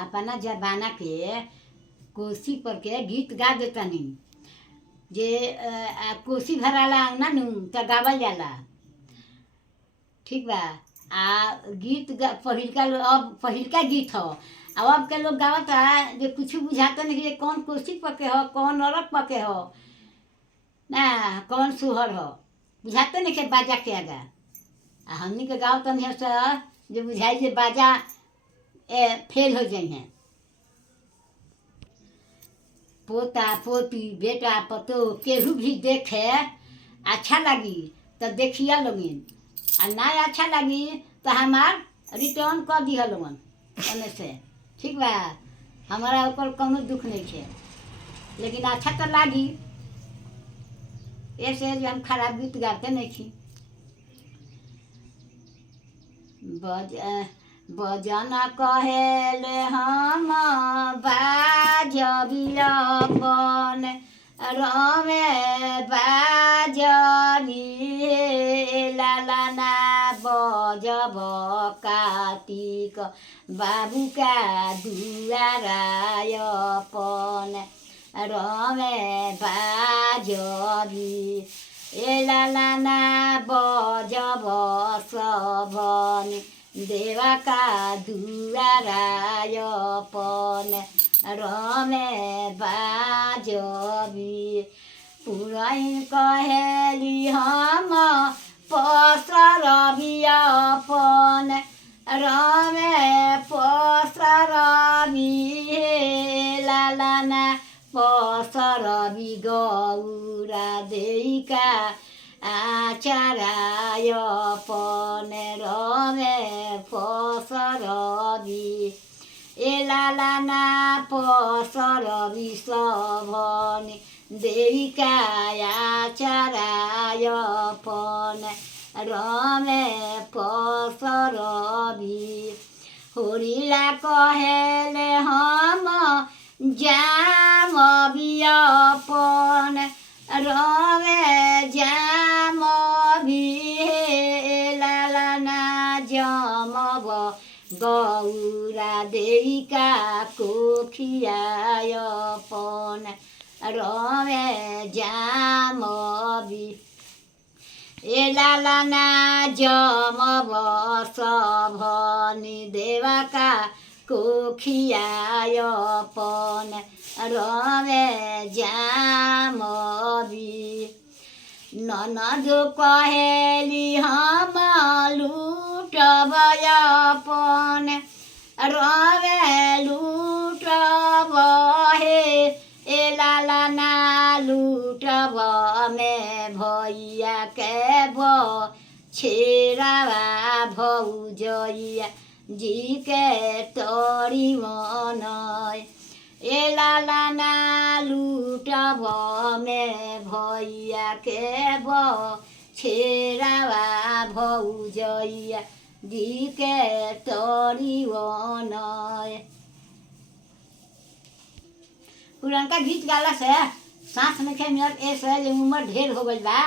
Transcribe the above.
अपना जमाना के कोसी पर के गीत गा देतनी जे कोसी भराला अंगना नु त गावल जाला। ठीक बा। गीत पहिलका अब पहिलका गीत हो। अब के लोग गावता जो कुछ बुझाता नहीं कि कौन कोसी पके हो, कौन नरक पके हो ना, कौन सुहर हो, बुझाते नहीं के बाजा के आगा। हमनी के गाँव तनी जो बुझाई जे बाजा फेल हो जाई हैं। पोता पोती बेटा पतो केहू भी देखे अच्छा लगी तो देखिया लोगिन, आ ना अच्छा लगी तो हमार रिटर्न कर दिया लोगन ओने से। ठीक बा। हमारा ऊपर कोनो दुख नहीं है, लेकिन अच्छा तो लगी ऐसे जो हम खराब गीत गाते नहीं थी। बजन कहेले हम बाजबिलपन रमे बाजरी लालाना बजब कार्तिक बाबू का दुआरायपन रमे बाजरी लालाना बजब सबन देवा का दुआरायपन रमे बाजबी पुरैन कहेली हम पसरबियपन रमे पसरबी लालाना पसरबी गौरा देइका आचारायपन रमे पसरबी लालाना पसरबी सबनी देविका आचारायपन रमे पसरबी होरिला कहेले हम जामबियपन रमे जामबी लालाना जमब गौरा देविका कोखियायपन रमे जामबी लालाना जमब सबनी देवका कोखियायपन रमे जामबी ननद कहेली हम लुटबयपन रमे लुटब हे लालाना लुटब में भैया के छेरावा भौजैया जी के तोरी मनय लालाना लुटब में भैया के छेरावा भौजैया जी के तोरी मनय। पुरनका गीत गाला से सांस नहीं मिलत, ऐसे उम्र ढेर हो गई बा।